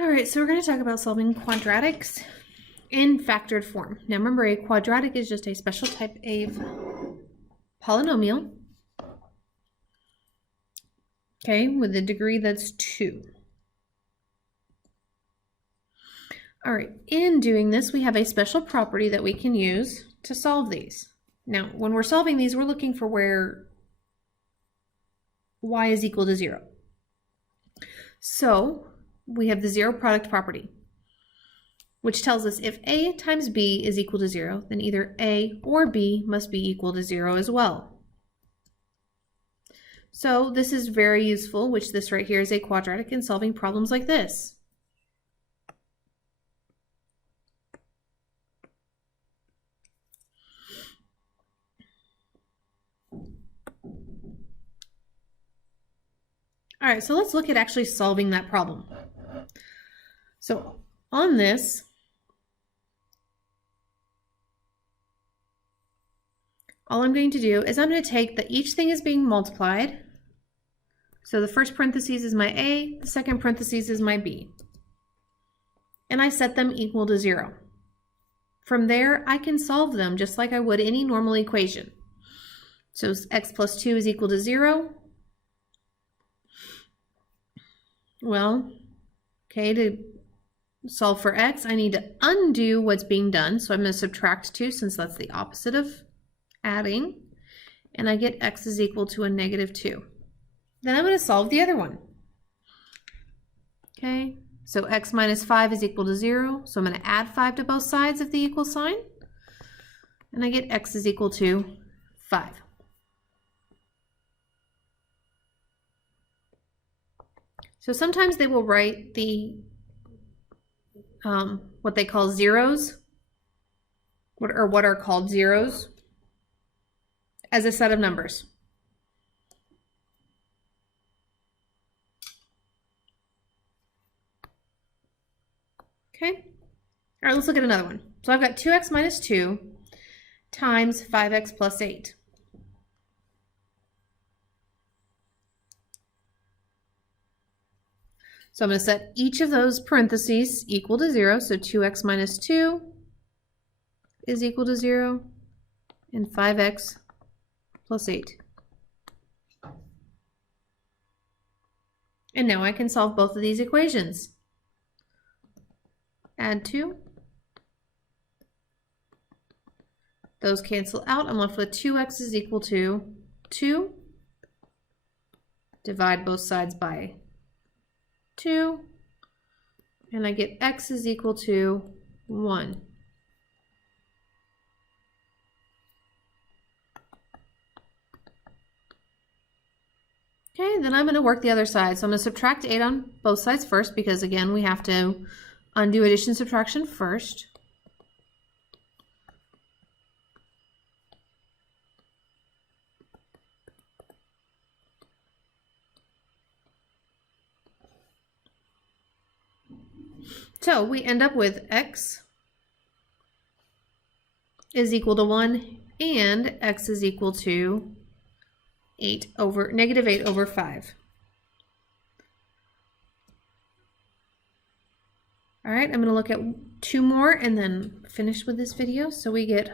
All right, so we're going to talk about solving quadratics in factored form. Now remember, a quadratic is just a special type of polynomial, okay, with a degree that's 2. All right, in doing this, we have a special property that we can use to solve these. Now, when we're solving these, we're looking for where y is equal to 0. So we have the zero product property, which tells us if a times b is equal to 0, then either a or b must be equal to 0 as well. So this is very useful, which this right here is a quadratic in solving problems like this. All right, so let's look at actually solving that problem. So on this, all I'm going to do is I'm going to take that each thing is being multiplied. So the first parentheses is my a, the second parentheses is my b. And I set them equal to 0. From there, I can solve them just like I would any normal equation. So x plus 2 is equal to 0. Well, okay, to solve for x, I need to undo what's being done. So I'm going to subtract 2 since that's the opposite of adding. And I get x is equal to a negative 2. Then I'm going to solve the other one. Okay, so x minus 5 is equal to 0. So I'm going to add 5 to both sides of the equal sign. And I get x is equal to 5. So sometimes they will write the what they call zeros, what are called zeros, as a set of numbers. Okay. All right, let's look at another one. So I've got 2x minus 2 times 5x plus 8. So I'm going to set each of those parentheses equal to 0. So 2x minus 2 is equal to 0, and 5x plus 8. And now I can solve both of these equations. Add 2. Those cancel out. I'm left with 2x is equal to 2. Divide both sides by 2, and I get x is equal to 1. Okay, then I'm going to work the other side. So I'm going to subtract 8 on both sides first because, again, we have to undo addition subtraction first. So we end up with x is equal to 1 and x is equal to negative 8 over 5. All right, I'm going to look at 2 more and then finish with this video. So we get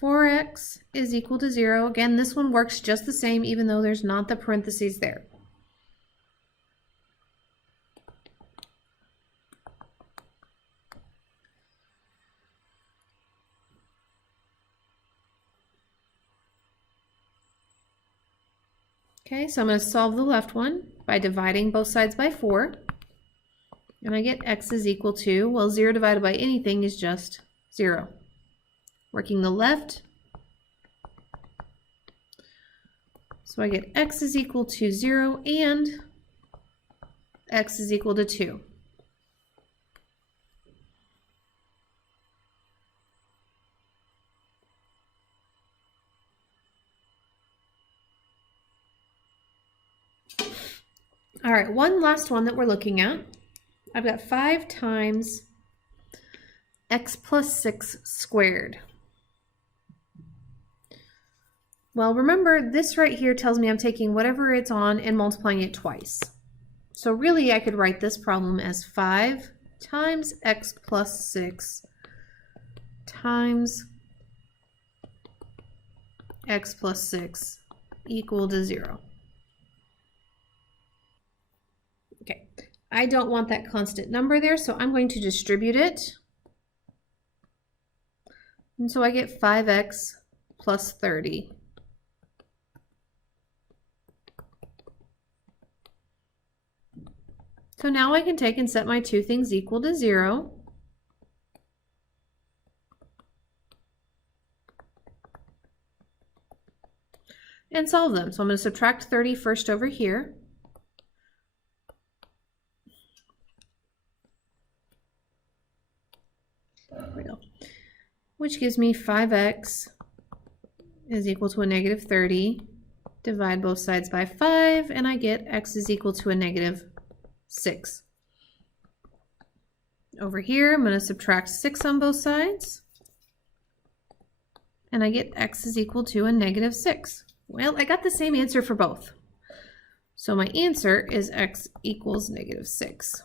4x is equal to 0. Again, this one works just the same even though there's not the parentheses there. Okay, so I'm going to solve the left one by dividing both sides by 4. And I get x is equal to, well, 0 divided by anything is just 0. Working the left. So I get x is equal to 0 and x is equal to 2. All right, one last one that we're looking at. I've got 5 times x plus 6 squared. Well, remember, this right here tells me I'm taking whatever it's on and multiplying it twice. So really I could write this problem as 5 times x plus 6 times x plus 6 equal to 0. Okay, I don't want that constant number there, so I'm going to distribute it. And so I get 5x plus 30. So now I can take and set my two things equal to 0. And solve them. So I'm going to subtract 30 first over here. There we go. Which gives me 5x is equal to a negative 30. Divide both sides by 5, and I get x is equal to a negative 6. Over here, I'm going to subtract 6 on both sides, and I get x is equal to a negative 6. Well, I got the same answer for both. So my answer is x equals negative 6.